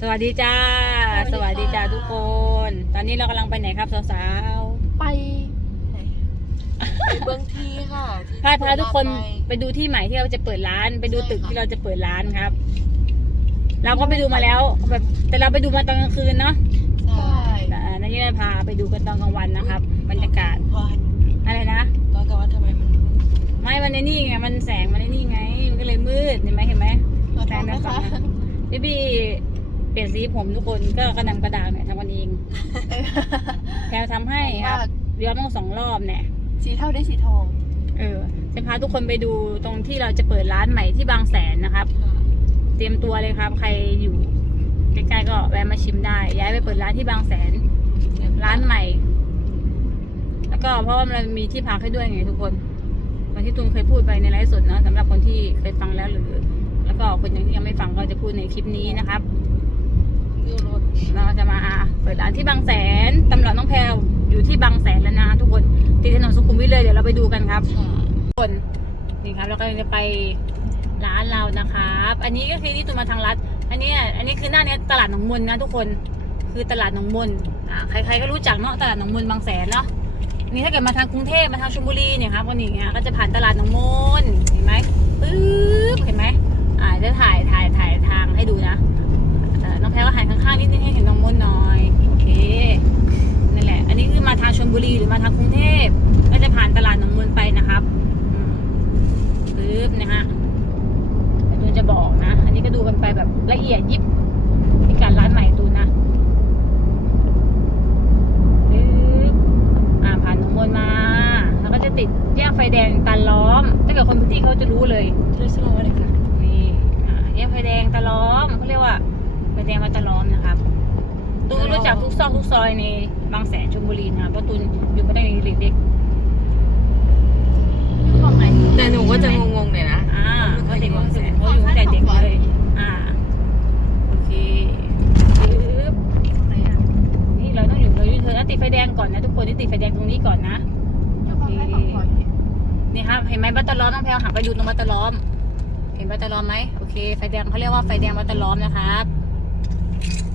สวัสดีจ้า สสวัวัสสดีดีค่ะจ้าทุกคน ตอนนี้เรากำลังไปไหนครับสาวไปไหนไปเบื้องที่ค่ะที่ๆพาพาทุกคนไปไปดูที่ใหม่ที่เราจะเปิดร้าน ไปดูใช่ตึกค่ะที่เราจะเปิดร้านครับ เราก็ไปดูมาแล้วแบบแต่เราไปดูมาตอนกลางคืนเนาะใช่แต่อันนี้เราพาไปดูกันตอนกลางวันนะครับ บรรยากาศวันอะไรนะ ตอนกลางวันทำไมมันไม่ มันในนี่ไง มันแสงมันในนี่ไง มันก็เลยมืด เห็นไหมเห็นไหมขอโทแสงษนะนะคะคะ พี่พี่ เปลี่ยนสีผมทุกคนก็กระดำกระดางเนี่ยทำกันเองแพลทำให้ครับย้อมต้องสองรอบเนี่ยสีเทาได้สีทอง เออจะพาทุกคนไปดูตรงที่เราจะเปิดร้านใหม่ที่บางแสนนะครับ เตรียมตัวเลยครับ ใครอยู่ใกล้ๆก็แวะมาชิมได้ ย้ายไปเปิดร้านที่บางแสน ร้านใหม่ แล้วก็เพราะว่ามันมีที่พักให้ด้วยไงทุกคนเหมือนที่ตูนเคยพูดไปในไลฟ์สดเนาะสำหรับคนที่เคยฟังแล้วหรือ แล้วก็คนยังที่ยังไม่ฟังก็จะพูดในคลิปนี้นะครับยูโร เราจะมาเปิดร้านที่บางแสนตำรวจน้องแพรวอยู่ที่บางแสนแล้วนะทุกคนติดถนนสุขุมวิทเลยเดี๋ยวเราไปดูกันครับค่ะทุกคนนี่ครับเราก็จะไปร้านเรานะครับ อันนี้ก็คือที่ตูนมาทางรัฐ อันนี้อันนี้คือหน้าเนี้ยตลาดหนองมนนะทุกคนคือตลาดหนองมนอ่าใครๆก็รู้จักเนาะตลาดหนองมนบางแสนเนาะนี่ถ้าเกิดมาทางกรุงเทพมาทางชลบุรีเนี่ยครับก็นี่ฮะก็จะผ่านตลาดหนองมนเห็นไหมปึ๊บเห็นไหมอ่าจะถ่ายถ่ายถ่ายทางให้ดูนะ แพรก็หันข้างๆนิดนึงให้เห็นหนองมนหน่อยโอเคนั่นแหละ อันนี้คือมาทางชลบุรีหรือมาทางกรุงเทพก็จะผ่านตลาดหนองมนไปนะครับปึ๊บนะฮะเดี๋ยวตูนจะบอกนะ อันนี้ก็ดูกันไปแบบละเอียดยิบที่การร้านใหม่ตูนนะปึ๊บอ่าผ่านหนองมนมา แล้วก็จะติดแยกไฟแดงตันล้อม ถ้าเกิดคนพื้นที่เขาจะรู้เลย ดงวัดตะล้อมนะครับตูนก็รู้จักทุกซอกทุกซอยในบางแสนชลบุรีนะครับเพราะตูนอยู่มาตั้งแต่เด็กอยู่ฝั่งไหนแต่หนูก็จะงงๆเนี่ยนะๆอ่าเขาเด็กบางแสนเขาอยู่ตั้งแต่เด็กเลยอ่าโอเคปึ๊บไหนอะนี่เราต้องอยู่เราอยู่เธอติดไฟแดงก่อนนะทุกคนที่ติดไฟแดงตรงนี้ก่อนนะอยู่ฝั่งไหนฝั่งขวานี่ครับเห็นไหมบัตเตอร์ล้อมต้องแพลวหักไปดูตรงบัตเตอร์ล้อม เห็นบัตเตอร์ล้อมไหมโอเคไฟแดงเขาเรียกว่าไฟแดงบัตเตอร์ล้อมนะครับ you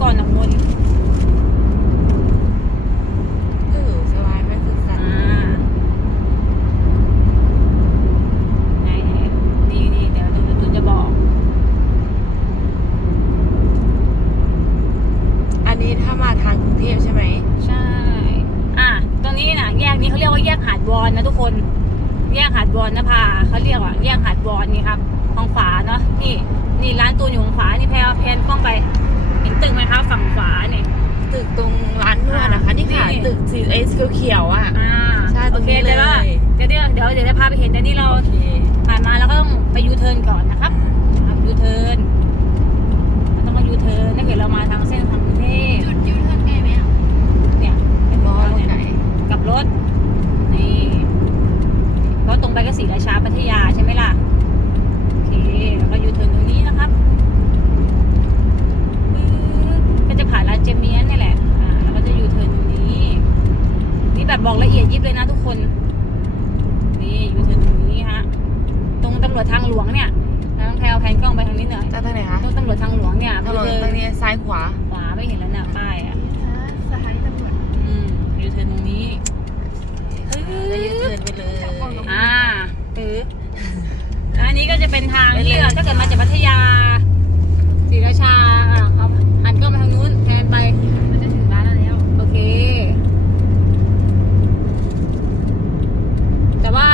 ทิร์นเลยจะถึงก่อนหนองมน เออสบายไหมคือสัน อ่าไหนนี่นี่เดี๋ยวตูนตูนจะบอก อันนี้ถ้ามาทางกรุงเทพใช่ไหม ใช่ อะ ตรงนี้นะแยกนี้เขาเรียกว่าแยกหาดวอนนะทุกคน แยกหาดวอนนะพาเขาเรียกว่าแยกหาดวอนนี่ครับทางขวาเนาะ นี่ นี่ร้านตูนอยู่ทางขวา นี่แพลแพนกล้องไป เห็นตึกไหมคะฝั่งขวาเนี่ย ตึกตรงร้านนวดนะคะ นี่ค่ะ นี่ ตึกสี เอสเขียวๆอะ อ่าใช่โอเคตรงนี้เดี๋ยวว่าเลยเดี๋ยวเดี๋ยวเดี๋ยวเดี๋ยวจะพาไปเห็นแต่นี่เราโอเคผ่านมาแล้วก็ต้องไปยูเทิร์นก่อนนะครับนะครับยูเทิร์นเราต้องมายูเทิร์นถ้าเกิดเรามาทางเส้นทางกรุงเทพจุดยูเทิร์นไงไหมอะเนี่ยเป็นรรออตรงเนี่ยไหนกลับรถนี่เพราะตรงไปก็ศรีราชาพัทยาใช่ไหมล่ะ โอเค แล้วก็ยูเทิร์นตรงนี้นะครับปึ๊บก็จะผ่านร้านเจเมียนนี่แหละ อ่า แล้วก็จะยูเทิร์นตรงนี้ นี่แบบบอกละเอียดยิบเลยนะทุกคน นี่ยูเทิร์นตรงนี้ฮะ ตรงตำรวจทางหลวงเนี่ยทางแพลวแพนกล้องไปทางนี้หน่อยจะทางไหนคะตรงตำรวจทางหลวงเนี่ยถนนยูเทิตรงร์นนี้ซ้ายขวา ขวาไม่เห็นแล้วนะป้ายอะสถานีตำรวจ อืมยูเทิร์นตรงนี้แล้วยืดเทิร์นไปเลย อ่าถืออันนี้ก็จะเป็นทางที่ไปเลยถ้าเกิดมาจากพัทยาศรีราชาอ่าเขาหันกล้องไปทางนู้นแทนไป มันจะถึงร้านเราแล้ว โอเค แต่ว่า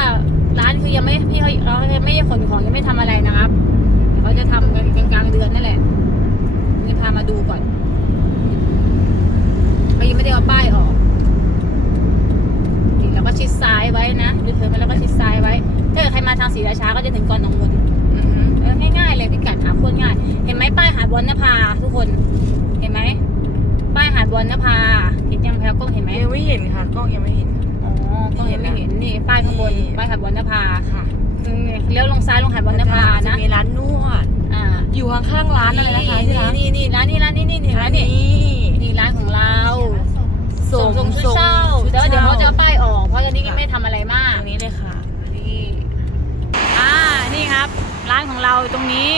ร้านคือ ยังไม่พี่เขาเราไม่ได้ขนของยังไม่ทำอะไรนะครับเขาจะทำกันกลางเดือนนั่นแหละนี่พามาดูก่อน ของเราตรงนี้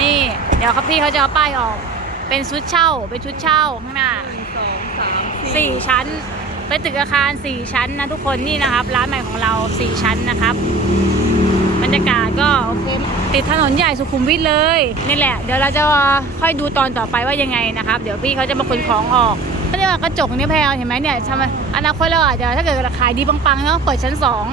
นี่ เดี๋ยวครับพี่เขาจะเอาป้ายออก เป็นชุดเช่า เป็นชุดเช่าข้างหน้าหนึ่งสองสามสี่ชั้น เป็นตึกอาคารสี่ชั้นนะทุกคนนี่นะครับ ร้านใหม่ของเราสี่ชั้นนะครับ บรรยากาศก็โอเคติดถนนใหญ่สุขุมวิทเลยนี่แหละ เดี๋ยวเราจะค่อยดูตอนต่อไปว่ายังไงนะครับ เดี๋ยวพี่เขาจะมาขนของออกก็เรียกว่ากระจกนี่แพลเห็นไหมเนี่ยทำอนาคตเราอาจจะถ้าเกิดขายดีปังๆเนาะเปิดชั้นสอง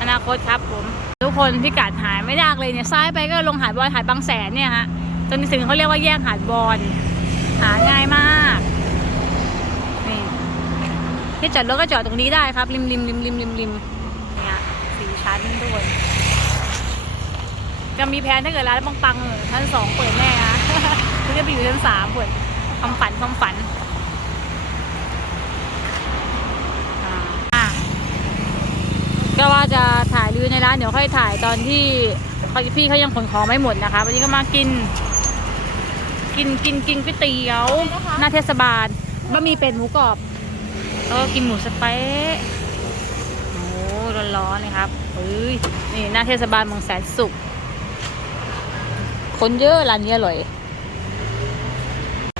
อนาคตครับผมทุก คนพิกัดหายไม่ยากเลยเนี่ยซ้ายไปก็ลงหาดบอลหาดบางแสนเนี่ยฮะจนถึงเขาเรียกว่าแยกหาดบอลหาง่ายมากนี่ที่จอดรถก็จอดตรงนี้ได้ครับ ริมริมริมริมริมริมเนี่ยสี่ชั้นทุกคนจะมีแผนถ้าเกิดร้านปังๆเออชั้นสองเปิดแน่นะเพื่อจะไปอยู่ชั้นสามเปิดความฝันความฝันอ่าอะ ก็ว่าจะถ่ายรีวิวในร้านเดี๋ยวค่อยถ่ายตอนที่เขาพี่เขายังขนของไม่หมดนะคะ วันนี้ก็มากิน กินกินกินก๋วยเตี๋ยวหน้าเทศบาลบะหมี่เป็ดหมูกรอบแล้วก็กินหมูสะเต๊ะโอ้ร้อนๆเลยครับเฮ้ยนี่หน้าเทศบาลเมืองแสนสุขคนเยอะร้านนี้อร่อย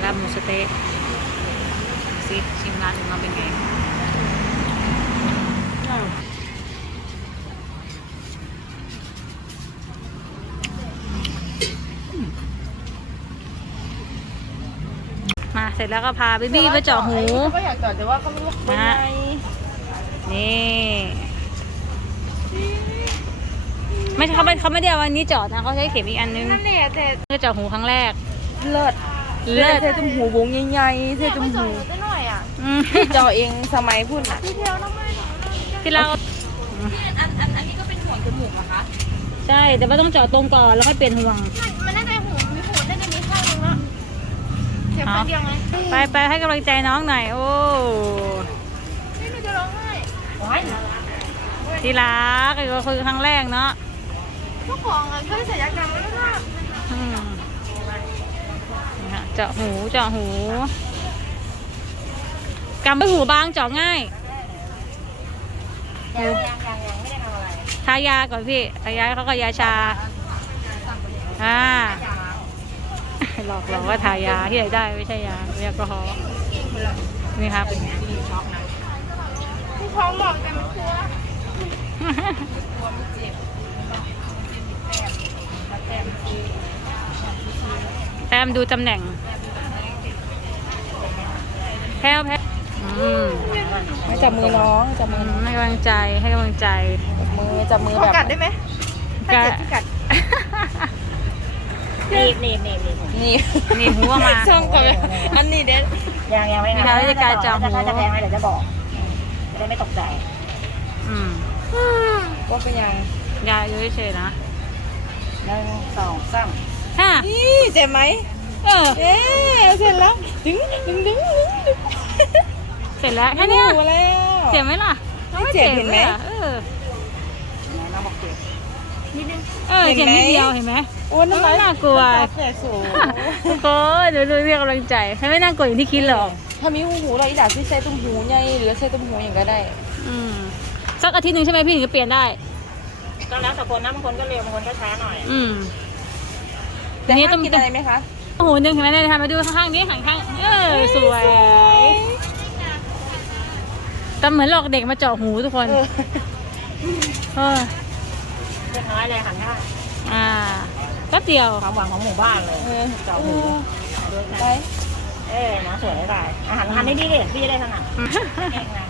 ลาบหมูสะเต๊ะสิชิมร้านหนึ่งมาเป็นไง เสร็จแล้วก็พาบิบี้ไปเจาะหูก็อยากจอดแต่ว่าเขาไม่รู้เป็นไงนี่ ไม่ใช่เขาไม่เขาไม่ได้เอาอันนี้เจาะนะเขาใช้เข็มอีกอันนึงนั่นแหละแต่เพื่อเจาะหูครั้งแรก เลิศเลิศเธอจมหูวงใหญ่ๆเธอจมหูได้หน่อยอะอืมพี่จอเองสมัยพุ่นอะดีเทลน้องไม่ที่เราอันอันอันนี้ก็เป็นห่วงจมูกเหรอคะ ใช่ แต่ว่าต้องเจาะตรงก่อนแล้วค่อยเปลี่ยนห่วง มันน่าจะหูมีหูน่าจะมีข้างนึงละเสี ยบคนเดียวไงไปไปให้กำลังใจน้องหน่อยโอ้นี่หนูจะร้องไห้ที่รักก็คือครั้งแรกเนาะเจ้าของอะเคยศัลยกรรมแล้วก็อืมนี่ฮะเจาะหูเจาะหูกำไปหูบางเจาะง่ายยังยังยังยังไม่ได้ทำอะไรทายาก่อนพี่ทายาเขาก็ยาชาอ่า หลอกหลอกว่าทายาที่ไหนได้ไม่ใช่ยาแอลกอฮอล์นี่ครับผู้ท้องบอกแต่มันกลัวแพมดูตำแหน่งแพลวแพลวอืมให้จับมือน้องจับมือน้องให้กำลังใจให้กำลังใจจับมือจับมือขอแบบกัดได้ไหมถ้าก็เจ็บที่กัด หนีบหนีบหนีบหนีบนี่นี่หัวมาช่องกับอันนี้เด็ด ยังยังไม่มีทางราชการจองหู ถ้าจะแพงไหมเดี๋ยวจะบอก จะได้ไม่ตกใจ อืมก็เป็นยังยาอยู่เฉยๆนะหนึ่งสองสามฮ่านี่เจ็บไหมเออ เอ๊ะเสร็จแล้ว ดึงดึงดึงดึงดึงเสร็จแล้วแค่เนี้ยหูแล้ว เจ็บไหมล่ะไม่เจ็บเห็นไหมลยอะเออ น้องบอกเจ็บนิดนึง เออเจ็บนิดเดียวเห็นไหมโอ้น้ำลายน่ากลัวแผลสูงทุกคนดูดูเรียกกำลังใจให้ไม่น่ากลัวอย่างที่คิดหรอกถ้ามีหูหูเราอีดาที่ใช้ตุ้มหูใหญ่หรือใช้ตุ้มหูอย่างก็ได้ อืมสักอาทิตย์หนึ่งใช่ไหมพี่ถึงจะเปลี่ยนได้ก็แล้วแต่คนนะบางคนก็เร็วบางคนก็ช้าหน่อย อืมแต่อันนี้ห้าต้อมงกินอะไรไหมคะโอ้โหหนึ่งเห็นไหมเนี่ยทำมาดูข้างๆนี้ข้างๆเออสวยแต่เหมือนหลอกเด็กมาเจาะหูทุกคนเออ เออเล็กน้อยเลยหันหน้าอ่าก็เดียวความหวังของหมู่บ้านเลยเออเจาะหูไปเอ้ยนะสวยได้อาหารหันได้ดีเลยพี่ได้ถนัดเก่งนะ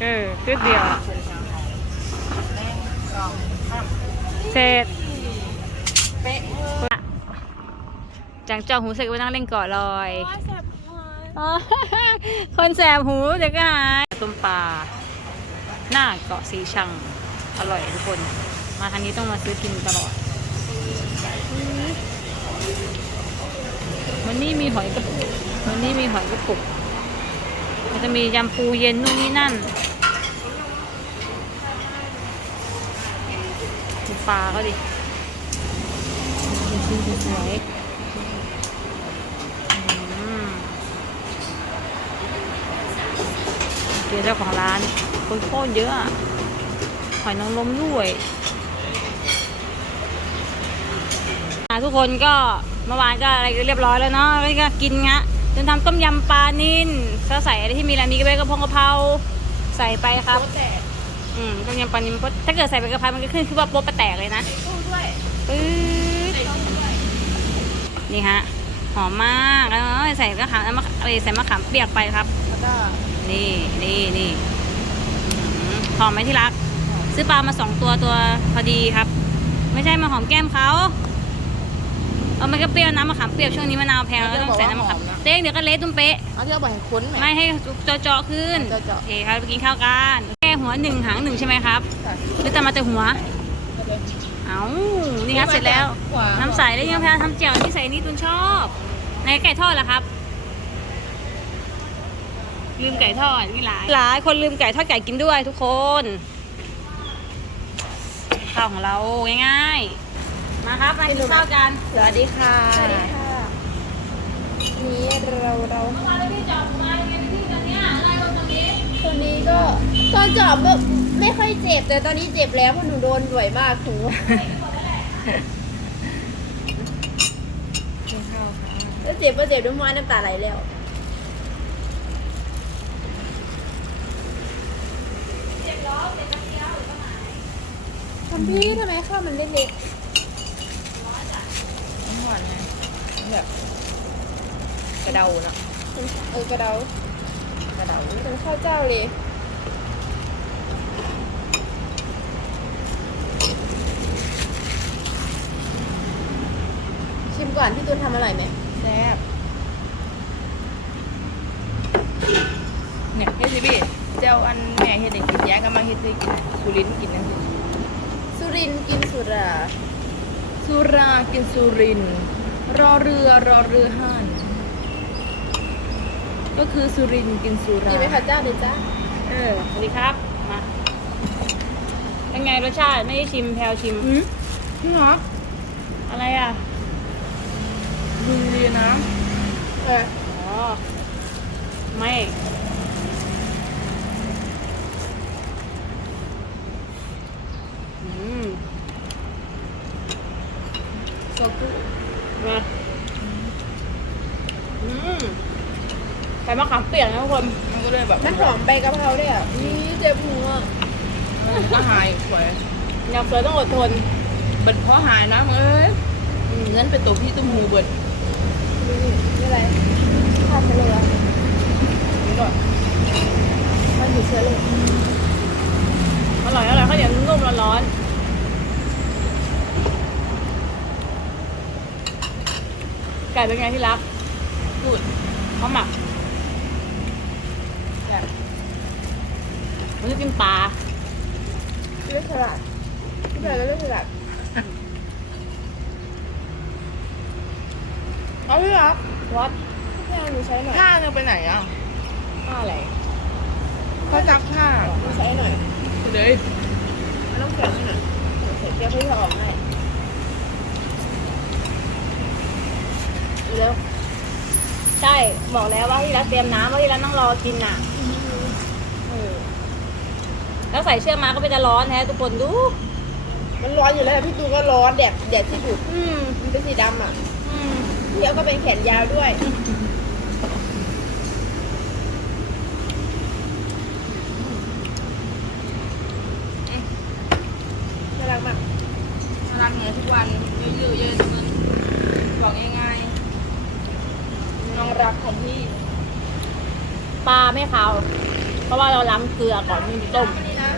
เออคืดเดียวเสร็จเป๊ะจังจองหูเสร็จก็ไปนั่งเล่นเกาะลอยว่าแสบหัวอ๋อคนแสบหูเดี๋ยวก็หายต้มปลา หน้าเกาะสีชัง อร่อยทุกคน มาทางนี้ต้องมาซื้อกินตลอดมันนี่มีหอยกระปุกมันนี่มีหอยกระปุก มันจะมียำปูเย็นนู่นนี่นั่นดูปลาเขาดิชิ้นสวยเจอเจ้าของร้าน คนโคตรเยอะหอยนางรมด้วยทุกคนก็เมื่อวานก็อะไรเรียบร้อยแล้วเนาะแล้วก็กินงะจนทำต้มยำปลานิ่นก็ใส่อะไรที่มีอะไรมีกระเบกระพงกะเพราใส่ไปครับต่อืมต้มยำปลานิ่มเพราะถ้าเกิดใส่ใบกระเพรามันก็ขึ้นคือว่าโป๊ะปลาแตกเลยนะตู้ด้วยปื๊ดนี่ฮะหอมมากแล้วใส่มะขามน้ำมะใส่มะขามเปียกไปครับแล้วก็นี่นี่นี่ หือหอมไหมที่รัก ซื้อปลามาสองตัวตัวพอดีครับ ไม่ใช่มาหอมแก้มเขาเออมันก็เปรี้ยวน้ำมะขามเปียกช่วงนี้มะนาวแพงแล้วก็ต้องใส่น้ำมะขามเต้งเดี๋ยวก็เละตุ้มเป๊ะเอาที่เอาไปให้ค้นไหมไม่ให้เจาะๆขึ้นเจาะๆโอเคครับไปกินข้าวกันแค่หัวหนึ่งหางหนึ่งใช่ไหมครับค่ะหรือแต่มาแต่หัวเอานี่ครับเสร็จแล้วน้ำใสแล้วยังพยายามทำเจียวที่ใส่นี่ตุนชอบในไก่ทอดล่ะครับ ลืมไก่ทอดนี่หลายหลายคนลืมไก่ทอดไก่กินด้วยทุกคนข้าวของเราง่ายๆ มาครับมากินข้าวกันสวัสดีค่ะสวัสดีค่ะนี้เราเรามาเลยพี่จอดมาเลยพี่ตอนเนี้ยอะไรลงตรงนี้ตัวนี้ก็ตอนจอบไม่ไม่ค่อยเจ็บแต่ตอนนี้เจ็บแล้วเพราะหนูโดนบ่อยมากหูกินข้าวค่ะแล้วเจ็บก็เจ็บด้วยมันน้ำตาไหลแล้ว ทำพี่ทำไมข้าวมันเล็กน้ำหวานไงแบบกระเดานะๆเออกระเดากระเดาเป็นข้าวเจ้าเลยชิมก่อนพี่ตูนทำอร่อยไหมแซ่บเนี่ยเฮ็ดสิพี่เจ้าอันแม่เฮ็ดให้กินแยกกันมาเฮ็ดให้กินสุรินทร์กินนั่นสิสุ รินทร์กินสุราสุรากินสุรินทร์รอเรือรอเรือห่านก็คือสุรินทร์กินสุราดีไหมคะเจ้าเดี๋ยวจ้าเออสวัสดีครับ มาเป็นไงรสชาติไม่ได้ชิมแพลวชิมอืมพี่ฮะอะไรอะดูดีนะเอออ๋อไม่ อืมโซกุมาอืมใส่มะขามเปียกนะทุกคน มันก็เลยแบบมันหอมใบกะเพราด้วยอะนี่เจ็บหัวมันก็หายสวยยำเสือต้องอดทน เบิดเพราะหายนะเอ้ยเงินเป็นตัวพี่ตุ้มหูเบิดนี่นี่อะไรข้าวเชื้อโรคแล้วนี่ก่อนมันอยู่เชื้อโรคอร่อยอร่อยข้าวเหนียวนุ่มๆร้อน ไก่เป็นไงที่รักพูดเขาหมักแบบมันจะกินปลาเลือดฉลาดพี่บอยก็เลือดฉลาดเอาพี่รักวัดพี่เอาหนูใช้หน่อยผ้าเนี่ยไปไหนอะผ้าอะไรเขาซักผ้าหนูใช้หน่อยเลยมันต้องแข็งหน่อยเดี๋ยวพี่จะออกให้ เร็วใช่บอกแล้วว่าที่รักเตรียมน้ำว่าที่รักต้องรอกินน่ะเออแล้วใส่เชือกมาก็เป็นจะร้อนแท้ทุกคนดู มันร้อนอยู่แล้วพี่ตูนก็ร้อนแดดแดดที่ดุอืมมันเป็นสีดำอะอืมพี่เอาก็เป็นแขนยาวด้วย น่ารักมากรักเนื้อทุกวันเยอะๆเยอะๆมึงบอกง่ายๆ น้องรักของพี่ปลาไม่ขาวเพราะว่าเราล้างเกลือก่อนที่จะต้มอันนี้นะ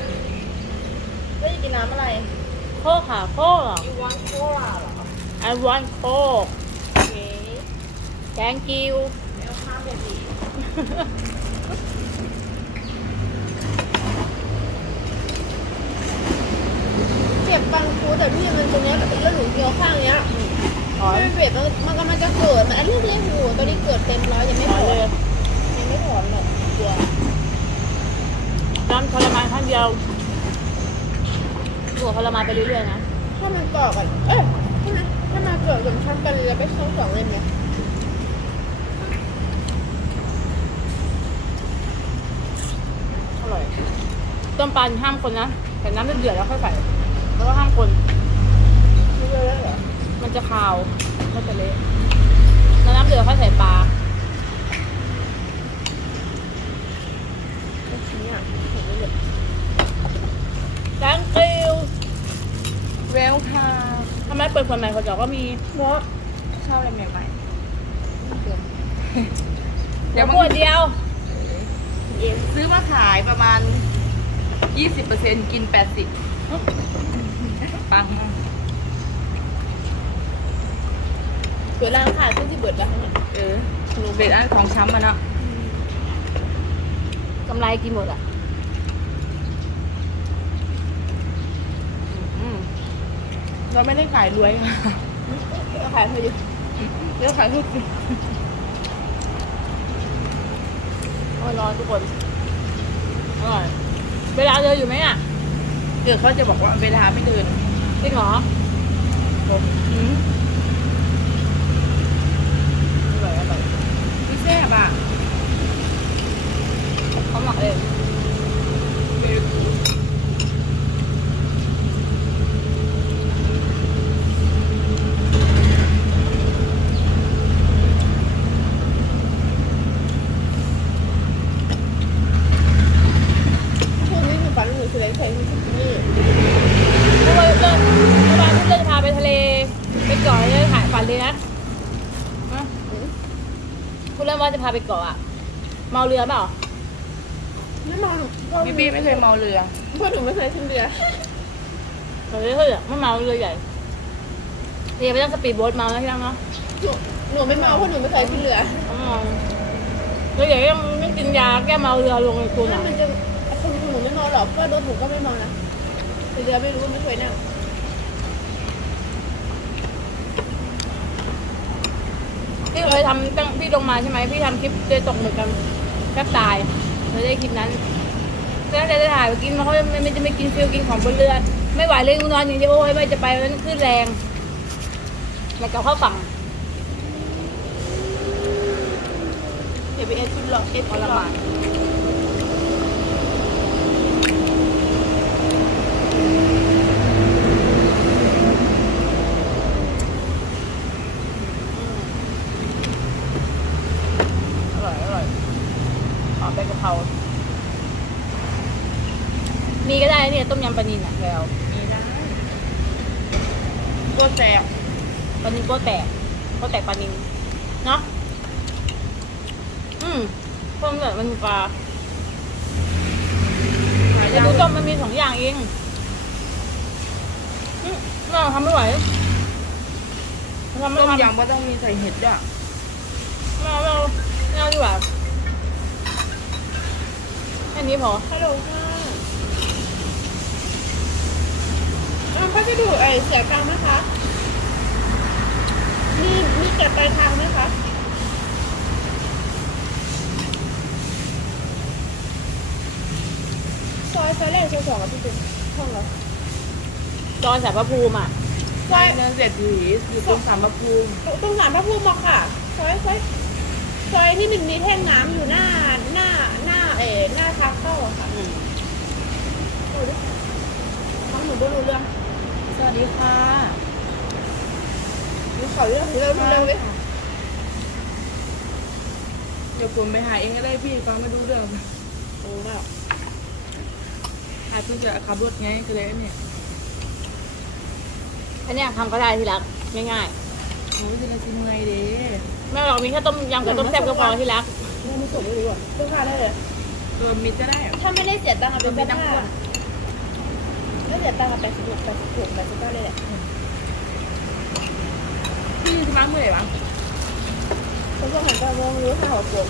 ไม่ได้กินน้ำอะไร โคกค่ะโคก you want cola เหรอ I want coke โอเค thank you ไม่เอาข้ามแบบนี้เจ็บปังคูแต่พี่มันตรงเนี้ยแล้วหนูเกี่ยวข้างเนี้ย ถอนมันเจ็บมันมันกำลังจะเกิด มันอันเล็กๆอยู่ตอนนี้เกิดเต็มร้อยยังไม่ถถออนนเลยยังไม่ถอนหรอกกลัวน้ำทรมานครั้งเดียวตัวทรมานไปเรื่อยๆนะถ้ามันเกาะกัน เอ้ยถ้ามันถ้ามันเกิดกับชักกันเลยไปเข้าสองเล่มเนี่ยอร่อยต้มปลาห้ามคนนะ แต่น้ำเดือดๆแล้วค่อยใส่แล้วก็ห้ามคนไม่เลยแล้วเหรอ มันจะคาวก็จะเละแล้วน้ำเดือดค่อยใส่ปลาไม่ชี้อะเห็นไหมเนี่ย thank you เวลค่ะทำไมเปิดคนใหม่คนเก่าก็มีเพราะชอบอะไรใหม่เกิดๆเดี๋เดี๋ยยววขบางวดเดียวเองซื้อมาขายประมาณ 20%กิน 80 ปังมาก เกิดร้านขายขึ้นที่เบิดแล้วเนี่ยเออหนูเป็นอันของช้ำมาเนาะกำไรกินหมดอะอืมเราไม่ได้ขายรวยค่ะขายเธอดิเราขายทุกโอ้ยร้อนทุกคนอร่อยเวลาเดินอยู่ไหมอะเกิดเขาจะบอกว่าเวลาไม่เดินจริงเหรออืม อร่อยอร่อย ไม่แซ่ บอะเขาหมักเองนี้หนูฝันหนูคืออะไรใส่ที่นี่ เมื่อวานเพื่อนเมื่อวานเพื่อนจะพาไปทะเล ไปเกาะเลยถ่ายฝันเลยนะอะ คุณเล่นว่าจะพาไปเกาะอะ เมาเรือเปล่าไม่เมาหนูพี่ปี้ไม่เคยเมาเรือเพราะหนูไม่เคยขึ้นเรือเมาเรือเฮ้ยไม่เมาเรือใหญ่เดี๋ยวไปนั่งสปีดโบ๊ทเมาแล้วที่นั่งเนาะหนูหนูไม่เมาเพราะหนูไม่เคยขึ้นเรือเขาเมาเรือใหญ่ยังไม่กินยาแก้เมาเรือลงในคุณถ้าอะมันจะคนหนูไม่เมาหรอกเพราะโดนผมก็ไม่เมานะแต่เรือไม่รู้ไม่เคยนั่ง พี่เคยทำตั้งพี่ลงมาใช่ไหมพี่ทำคลิปเจอตกหมึกกันแทบตายเราได้คลิปนั้นแล้วแต่จะถ่ายไปกินมาเขาไม่ไม่จะไม่กินฟิลกินของบนเรือไม่ไหวเลยกูนอนอย่างเดียวโอ้ยไม่จะไปมันขึ้นแรงแล้วก็เข้าฝั่งเดี๋ยวไปเอสชุดหลอกเอสทรหลอมานอร่อยอร่อยหอมใบ กะเพรามีก็ได้เนี่ยต้มยำปลานิลอะแล้วมีนะก็แซ่บปลานิลโก็แตกโก็แตกปลานิลเนาะ อืมต้มแบบมันมีปลาหาแต่ยากดูต้มมันมีสองอย่างเองอืมเราทำไม่ไหวทำไม่ต้มทำยำก็ต้องมีใส่เห็ดด้วยไม่เอาไม่เอาไม่เอาดีกว่า แค่นี้พอฮัลโหลค่ะอ้าวพัสดุไอเสียตังค์ไหมคะ มีมีเก็บปลายทางไหมคะ ซอยซอยแรกซอยสองกับพี่เป็นห้องเหรอจอยสายพระภูมิอะซอยเนื้อเศรษฐีอยู่ตรงสามพระภูมิตรงสามพระภูมิบอกค่ะ ซอยซอยซอยที่มันมีแท่งน้ำอยู่หน้าหน้าหน้า เอ๋หน้าทางเข้าอะค่ะอืมดูดิน้องหนูไม่รู้เรื่องสวัสดีค่ะดูเขาเรื่องเรื่องเรื่องเลยเดี๋ยวผมไปหาเองก็ได้พี่ฟังไม่รู้เรื่องโอ้แบบหาเพิ่งจะขับรถไงก็เลยเนี่ยอันเนี้ยทำก็ได้ที่รักง่ายหนูก็จะมาซิมไงเด้ ๆ ไม่หรอกมีแค่ต้มยำกับต้มแซ่บก็พอที่รัก ไม่ไม่ส่งไม่รู้อะเพิ่งพาได้เลยอ เออมิดก็ได้ถ้าไม่ได้เสียตังค์เอาเป็นมีเสื้อน้ำผ้าข้นไม่เสียตังค์เอาแปดสิบหกแปดสิบหกแปดสิบเก้าเลยแหละพี่ที่ร้านเมื่อไหร่วะผมก็หันไปมองรู้ค่ะหัวโปก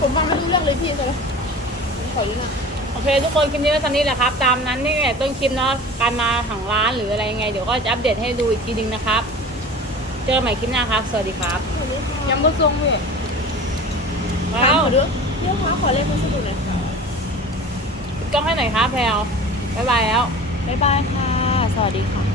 ผมฟังไม่รู้เรื่องเลยพี่ใช่ไหมผมขออยู่นะโอเค ทุกคนคลิปนี้ก็ตอนนี้แหละครับ ตามนั้นนี่ไงต้นคลิปเนาะการมาของร้านหรืออะไรยังไง เดี๋ยวก็จะอัปเดตให้ดูอีกทีนึงนะครับ เจอกันใหม่คลิปหน้าครับ สวัสดีครับสวัสดีค่ะ ยังก็ทรงเลยถามแล้วหนูด้วยเรื่องค้าขอเลขพัสดุหน่อยค่ะกล้องให้หน่อยครับแพลวบ๊ายบายแล้ว บ๊ายบายค่ะ สวัสดีค่ะ